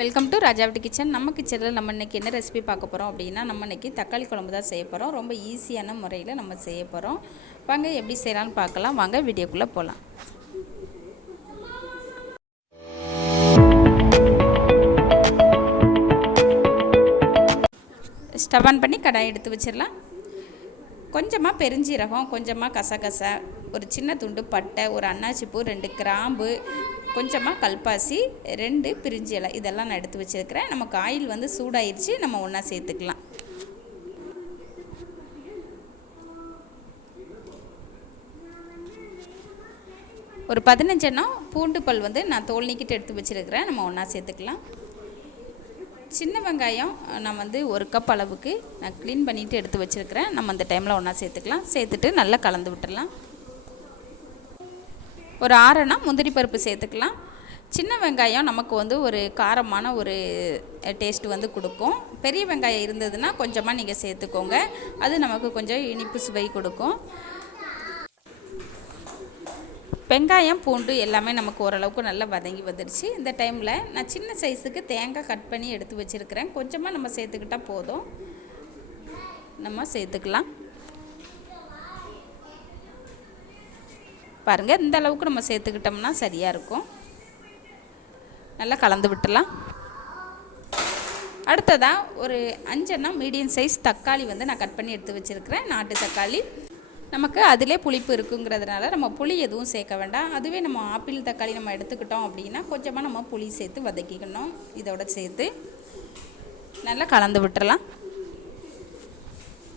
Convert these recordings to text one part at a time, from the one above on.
Welcome to ராஜாவட்டி kitchen. நம்ம கிச்சனில் நம்ம இன்றைக்கி என்ன ரெசிபி பார்க்க போகிறோம் அப்படின்னா, நம்ம இன்றைக்கி தக்காளி குழம்பு தான் செய்ய போகிறோம். ரொம்ப ஈஸியான முறையில் நம்ம செய்ய போகிறோம். வாங்க எப்படி செய்யலான்னு பார்க்கலாம். வாங்க வீடியோக்குள்ளே போகலாம். ஸ்டவ் ஆன் பண்ணி கடாய் எடுத்து வச்சிடலாம். கொஞ்சமாக பெருஞ்சீரகம், கொஞ்சமாக கசகசா, ஒரு சின்ன துண்டு பட்டை, ஒரு அன்னாச்சிப்பூ, 2 கிராம்பு, கொஞ்சமாக கல்பாசி, 2 பிரிஞ்சி இலை, இதெல்லாம் நான் எடுத்து வச்சுருக்கிறேன். நமக்கு ஆயில் வந்து சூடாயிருச்சு, நம்ம ஒன்றா சேர்த்துக்கலாம். ஒரு 15 எண்ணம் பூண்டு பல் வந்து நான் தோல் நீக்கிட்டு எடுத்து வச்சுருக்கிறேன். நம்ம ஒன்றா சேர்த்துக்கலாம். சின்ன வெங்காயம் நான் வந்து 1 கப் அளவுக்கு நான் க்ளீன் பண்ணிவிட்டு எடுத்து வச்சுருக்கிறேன். நம்ம அந்த டைமில் ஒன்றா சேர்த்துக்கலாம். சேர்த்துட்டு நல்லா கலந்து விட்டுடலாம். ஒரு 6 முந்திரி பருப்பு சேர்த்துக்கலாம். சின்ன வெங்காயம் நமக்கு வந்து ஒரு காரமான ஒரு டேஸ்ட் வந்து கொடுக்கும். பெரிய வெங்காயம் இருந்ததுன்னா கொஞ்சமாக நீங்கள் சேர்த்துக்கோங்க. அது நமக்கு கொஞ்சம் இனிப்பு சுவை கொடுக்கும். வெங்காயம் பூண்டு எல்லாமே நமக்கு ஓரளவுக்கு நல்லா வதங்கி வந்துடுச்சு. இந்த டைமில் நான் சின்ன சைஸுக்கு தேங்காய் கட் பண்ணி எடுத்து வச்சுருக்கிறேன். கொஞ்சமாக நம்ம சேர்த்துக்கிட்டால் போதும். நம்ம சேர்த்துக்கலாம். பாருங்கள், இந்த அளவுக்கு நம்ம சேர்த்துக்கிட்டோம்னா சரியாக இருக்கும். நல்லா கலந்து விட்டுலாம். அடுத்ததாக ஒரு 5 மீடியம் சைஸ் தக்காளி வந்து நான் கட் பண்ணி எடுத்து வச்சுருக்கிறேன். நாட்டு தக்காளி. நமக்கு அதிலே புளிப்பு இருக்குங்கிறதுனால நம்ம புளி எதுவும் சேர்க்க வேண்டாம். அதுவே நம்ம ஆப்பிள் தக்காளி நம்ம எடுத்துக்கிட்டோம் அப்படின்னா கொஞ்சமாக நம்ம புளி சேர்த்து வதக்கிக்கணும். இதோட சேர்த்து நல்லா கலந்து விட்டுறலாம்.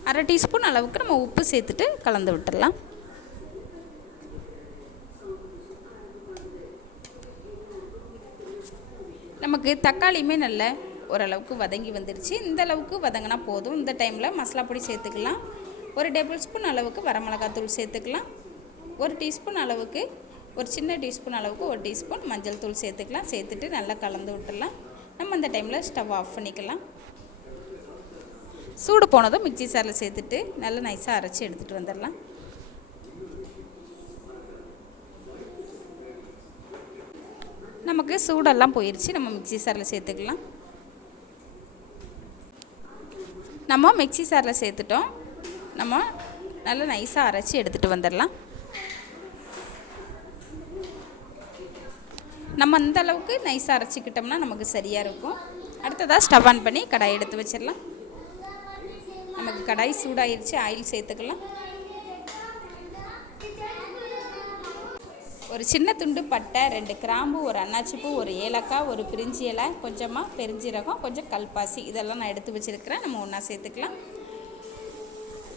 1/2 டீஸ்பூன் அளவுக்கு நம்ம உப்பு சேர்த்துட்டு கலந்து விட்டுடலாம். நமக்கு தக்காளியுமே நல்ல ஓரளவுக்கு வதங்கி வந்துடுச்சு. இந்த அளவுக்கு வதங்கினா போதும். இந்த டைமில் மசாலா பொடி சேர்த்துக்கலாம். 1 டேபிள் ஸ்பூன் அளவுக்கு வரமிளகாத்தூள் சேர்த்துக்கலாம். 1 டீஸ்பூன் அளவுக்கு, ஒரு சின்ன டீஸ்பூன் அளவுக்கு 1 டீஸ்பூன் மஞ்சள் தூள் சேர்த்துக்கலாம். சேர்த்துட்டு நல்லா கலந்து விட்டுடலாம். நம்ம அந்த டைமில் ஸ்டவ் ஆஃப் பண்ணிக்கலாம். சூடு போனதும் மிக்ஸி சாரில் சேர்த்துட்டு நல்லா நைஸாக அரைச்சி எடுத்துகிட்டு வந்துடலாம். நமக்கு சூடெல்லாம் போயிடுச்சு. நம்ம மிக்ஸி சாரில் சேர்த்துக்கலாம். நம்ம மிக்ஸி சாரில் சேர்த்துட்டோம். நம்ம நல்லா நைஸாக அரைச்சி எடுத்துகிட்டு வந்துடலாம். நம்ம அந்த அளவுக்கு நைஸாக அரைச்சிக்கிட்டோம்னா நமக்கு சரியாக இருக்கும். அடுத்ததாக ஸ்டவ் ஆன் பண்ணி கடாய் எடுத்து வச்சிடலாம். நமக்கு கடாய் சூடாயிருச்சு. ஆயில் சேர்த்துக்கலாம். ஒரு சின்ன துண்டு பட்டை, 2 கிராம்பு, ஒரு அன்னாச்சிப்பூ, ஒரு ஏலக்காய், ஒரு பிரிஞ்சி இலை, கொஞ்சமாக பெருஞ்சீரகம், கொஞ்சம் கல்பாசி, இதெல்லாம் நான் எடுத்து வச்சுருக்கிறேன். நம்ம ஒன்றா சேர்த்துக்கலாம்.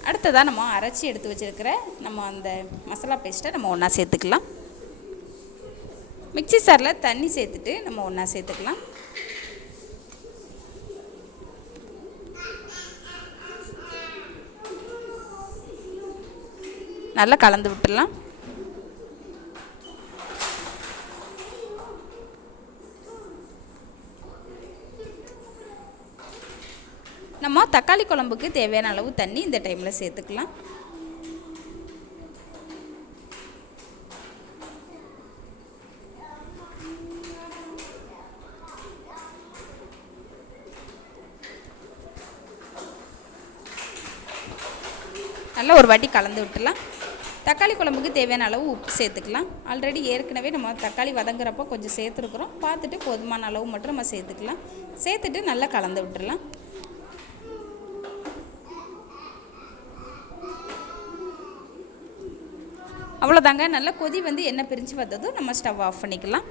அடுத்ததாக நம்ம அரைச்சி எடுத்து வச்சுருக்கிற நம்ம அந்த மசாலா பேஸ்ட்டை நம்ம ஒன்றா சேர்த்துக்கலாம். மிக்ஸி சாரில் தண்ணி சேர்த்துட்டு நம்ம ஒன்றா சேர்த்துக்கலாம். நல்லா கலந்து விட்டுடலாம். நம்ம தக்காளி குழம்புக்கு தேவையான அளவு தண்ணி இந்த டைமில் சேர்த்துக்கலாம். நல்லா ஒரு வாட்டி கலந்து விட்டுலாம். தக்காளி குழம்புக்கு தேவையான அளவு உப்பு சேர்த்துக்கலாம். ஆல்ரெடி ஏற்கனவே நம்ம தக்காளி வதங்குறப்போ கொஞ்சம் சேர்த்துருக்குறோம். பார்த்துட்டு போதுமான அளவு மட்டும் நம்ம சேர்த்துக்கலாம். சேர்த்துட்டு நல்லா கலந்து விட்டுடலாம். அவ்வளோதாங்க. நல்லா கொதி வந்து எண்ணெய் பிரிஞ்சு வந்ததும் நம்ம ஸ்டவ் ஆஃப் பண்ணிக்கலாம்.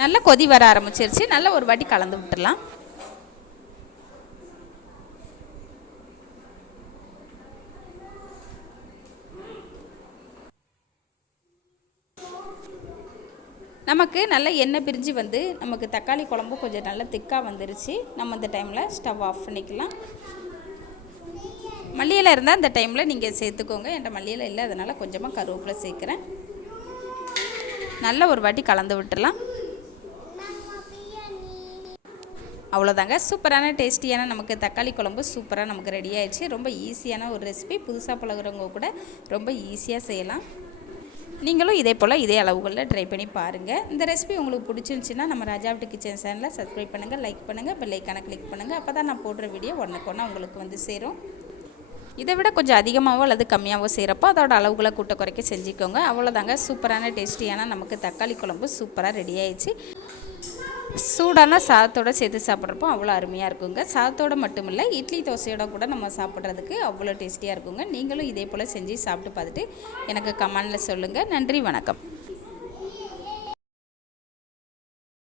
நல்லா கொதி வர ஆரம்பிச்சிருச்சு. நல்லா ஒரு வாட்டி கலந்து விட்டுடலாம். நமக்கு நல்ல எண்ணெய் பிரிஞ்சு வந்து நமக்கு தக்காளி குழம்பு கொஞ்சம் நல்லா திக்காக வந்துருச்சு. நம்ம இந்த டைமில் ஸ்டவ் ஆஃப் பண்ணிக்கலாம். மல்லி இலை இருந்தால் இந்த டைமில் நீங்கள் சேர்த்துக்கோங்க. என்கிட்ட மல்லி இலை இல்லை, அதனால் கொஞ்சமாக கருவேப்பிலை சேர்க்குறேன். நல்ல ஒரு வாட்டி கலந்து விட்டுடலாம். அவ்வளோதாங்க, சூப்பரான டேஸ்டியான நமக்கு தக்காளி குழம்பு சூப்பராக நமக்கு ரெடி ஆயிடுச்சு. ரொம்ப ஈஸியான ஒரு ரெசிபி, புதுசாக பழகுறவங்க கூட ரொம்ப ஈஸியாக செய்யலாம். நீங்களும் இதே போல் இதே அளவுகளில் ட்ரை பண்ணி பாருங்கள். இந்த ரெசிபி உங்களுக்கு பிடிச்சிருந்துச்சின்னா நம்ம ராஜா வீட்டு கிச்சன் சேனலை சப்ஸ்கிரைப் பண்ணுங்கள், லைக் பண்ணுங்கள், பெல் ஐக்கானை கிளிக் பண்ணுங்கள். அப்போ தான் நான் போடுற வீடியோ ஒன்றுக்கொன்று உங்களுக்கு வந்து சேரும். இதை விட கொஞ்சம் அதிகமாகவோ அல்லது கம்மியாகவோ செய்கிறப்போ அதோட அளவுகளை கூட்ட குறைக்க செஞ்சுக்கோங்க. அவ்வளோதாங்க, சூப்பரான டேஸ்டியான நமக்கு தக்காளி குழம்பு சூப்பராக ரெடி ஆயிடுச்சு. சூடான சாதத்தோடு சேர்த்து சாப்பிட்றப்போ அவ்வளோ அருமையாக இருக்குங்க. சாதத்தோடு மட்டும் இல்லை, இட்லி தோசையோட கூட நம்ம சாப்பிட்றதுக்கு அவ்வளோ டேஸ்டியாக இருக்குங்க. நீங்களும் இதே போல் செஞ்சு சாப்பிட்டு பார்த்துட்டு எனக்கு கமெண்டில் சொல்லுங்கள். நன்றி, வணக்கம்.